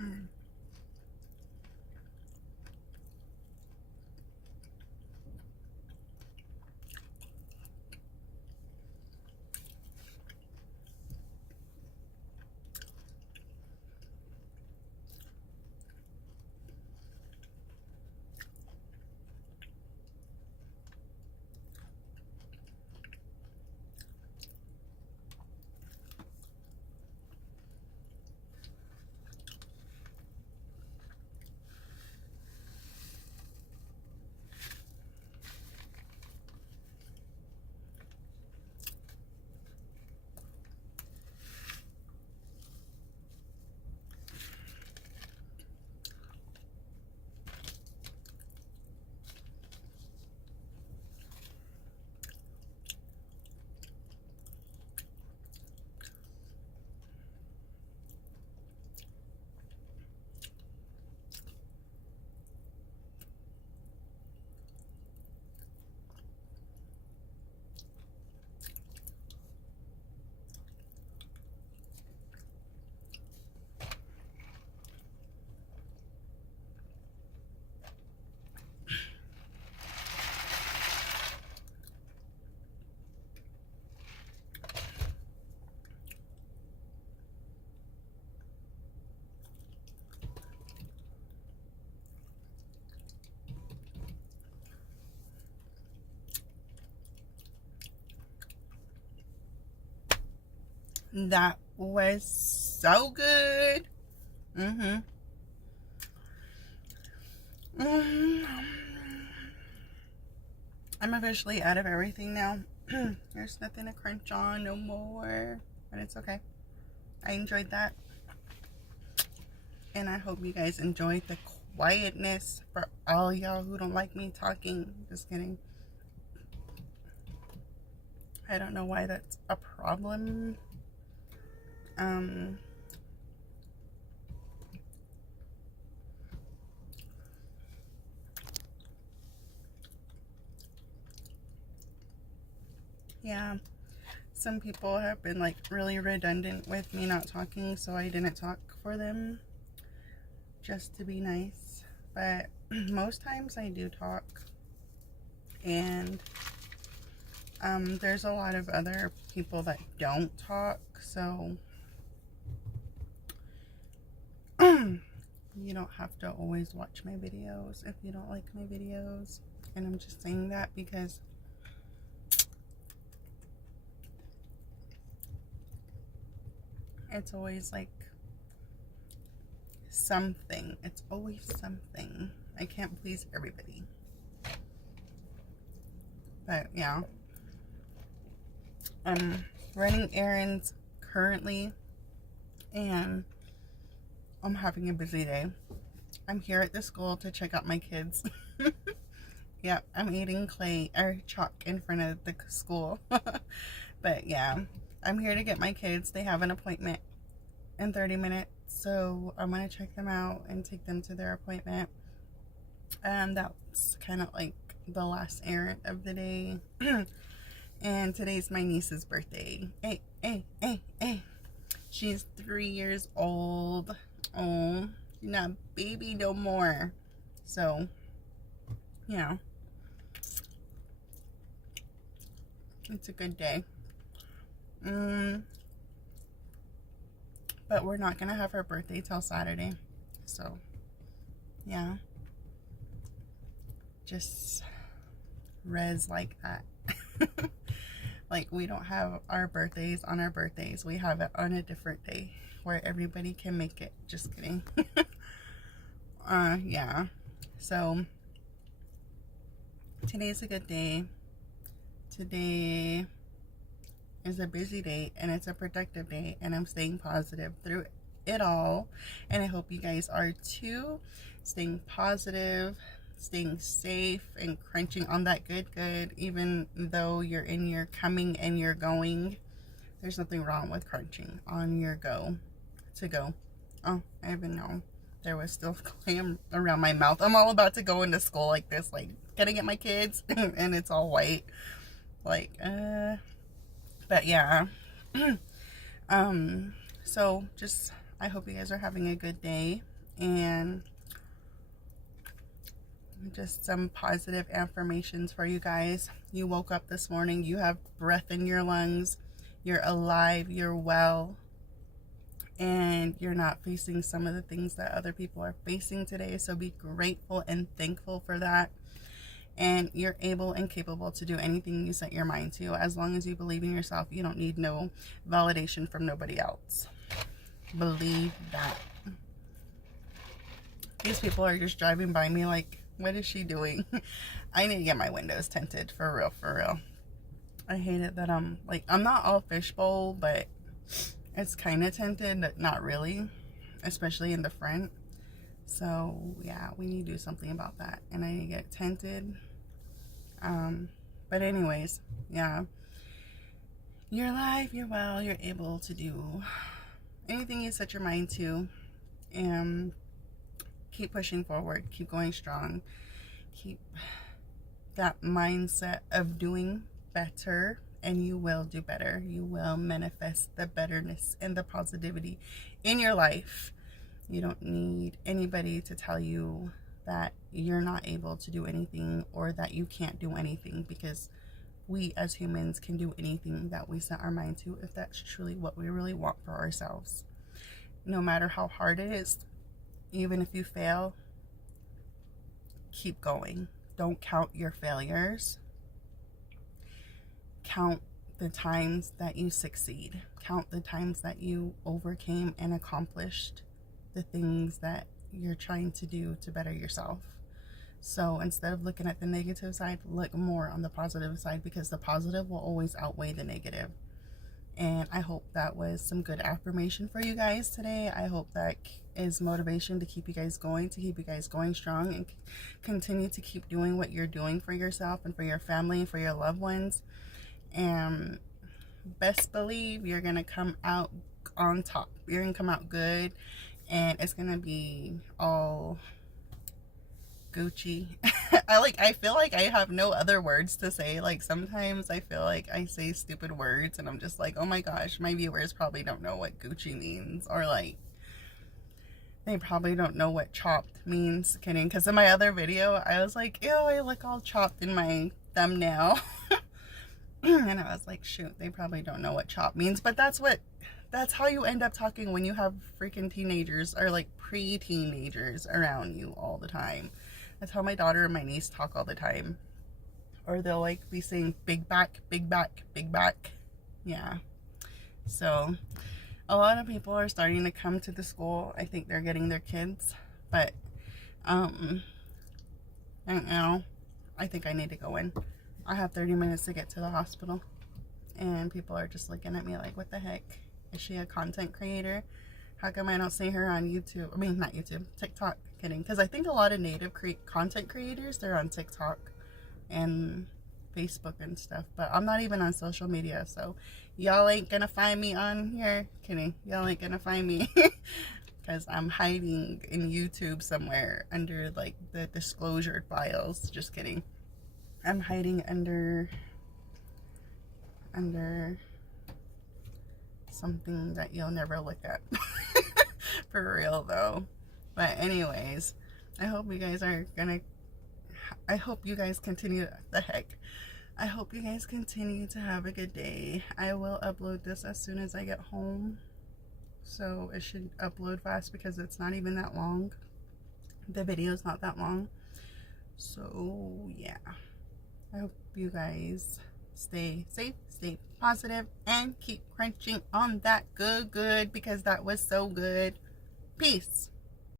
Mm. That was so good. Mm-hmm. Mm. I'm officially out of everything now. There's nothing to crunch on no more. But it's okay. I enjoyed that. And I hope you guys enjoyed the quietness for all y'all who don't like me talking. Just kidding. I don't know why that's a problem. Um, yeah. Some people have been like really redundant with me not talking, so I didn't talk for them just to be nice. But most times I do talk. And there's a lot of other people that don't talk, so you don't have to always watch my videos if you don't like my videos. And I'm just saying that because it's always like something. It's always something. I can't please everybody. But yeah. I'm running errands currently and I'm having a busy day. I'm here at the school to check out my kids. Yeah, I'm eating clay or chalk in front of the school. But yeah, I'm here to get my kids. They have an appointment in 30 minutes, so I'm gonna check them out and take them to their appointment. And that's kind of like the last errand of the day. And today's my niece's birthday. Hey, hey, hey, hey. She's 3 years old. Oh, she's not a baby no more. So, yeah. It's a good day. But we're not gonna have her birthday till Saturday. So, yeah. Just res like that. Like, we don't have our birthdays on our birthdays. We have it on a different day where everybody can make it. Just kidding. Yeah. So, today's a good day. Today is a busy day and it's a productive day, and I'm staying positive through it all. And I hope you guys are too. Staying positive, staying safe, and crunching on that good, even though you're in your coming and your going. There's nothing wrong with crunching on your go to go. Oh, I even know there was still clam around my mouth. I'm all about to go into school like this, like, can I get my kids? And it's all white. Like, but yeah. So just, I hope you guys are having a good day. and just some positive affirmations for you guys. You woke up this morning, you have breath in your lungs, you're alive, you're well, and you're not facing some of the things that other people are facing today. So be grateful and thankful for that. And you're able and capable to do anything you set your mind to. As long as you believe in yourself, you don't need no validation from nobody else. Believe that. These people are just driving by me like, what is she doing? I need to get my windows tinted, for real, for real. I hate it that I'm not all fishbowl, but it's kind of tinted, but not really, especially in the front. So yeah, we need to do something about that, and I need to get tinted. But anyways, yeah, you're alive, you're well, you're able to do anything you set your mind to, and keep pushing forward, keep going strong, keep that mindset of doing better, and you will do better. You will manifest the betterness and the positivity in your life. You don't need anybody to tell you that you're not able to do anything or that you can't do anything, because we as humans can do anything that we set our mind to if that's truly what we really want for ourselves. No matter how hard it is, even if you fail, keep going. Don't count your failures. Count the times that you succeed. Count the times that you overcame and accomplished the things that you're trying to do to better yourself. So instead of looking at the negative side, look more on the positive side, because the positive will always outweigh the negative. And I hope that was some good affirmation for you guys today. I hope that is motivation to keep you guys going, to keep you guys going strong, and continue to keep doing what you're doing for yourself and for your family and for your loved ones. And best believe you're gonna come out on top. You're gonna come out good, and it's gonna be all Gucci. I feel like I have no other words to say. Like, sometimes I feel like I say stupid words and I'm just like, oh my gosh, my viewers probably don't know what Gucci means, or like they probably don't know what chopped means. Kidding, because in my other video I was like, ew, I look all chopped in my thumbnail. And I was like, shoot, they probably don't know what chop means. But that's how you end up talking when you have freaking teenagers, or like pre-teenagers around you all the time. That's how my daughter and my niece talk all the time. Or they'll like be saying big back, big back, big back. Yeah. So a lot of people are starting to come to the school. I think they're getting their kids. But I don't know. I think I need to go in. I have 30 minutes to get to the hospital. And people are just looking at me like, what the heck? Is she a content creator? How come I don't see her on YouTube? I mean, not YouTube, TikTok. Kidding. Because I think a lot of native content creators, they're on TikTok and Facebook and stuff. But I'm not even on social media, so y'all ain't gonna find me on here. Kidding. Y'all ain't gonna find me. Because I'm hiding in YouTube somewhere under like the disclosure files. Just kidding. I'm hiding under something that you'll never look at. For real though. But anyways, I hope you guys continue I hope you guys continue to have a good day. I will upload this as soon as I get home. So it should upload fast, because it's not even that long. The video is not that long. So yeah. I hope you guys stay safe, stay positive, and keep crunching on that good, because that was so good. Peace.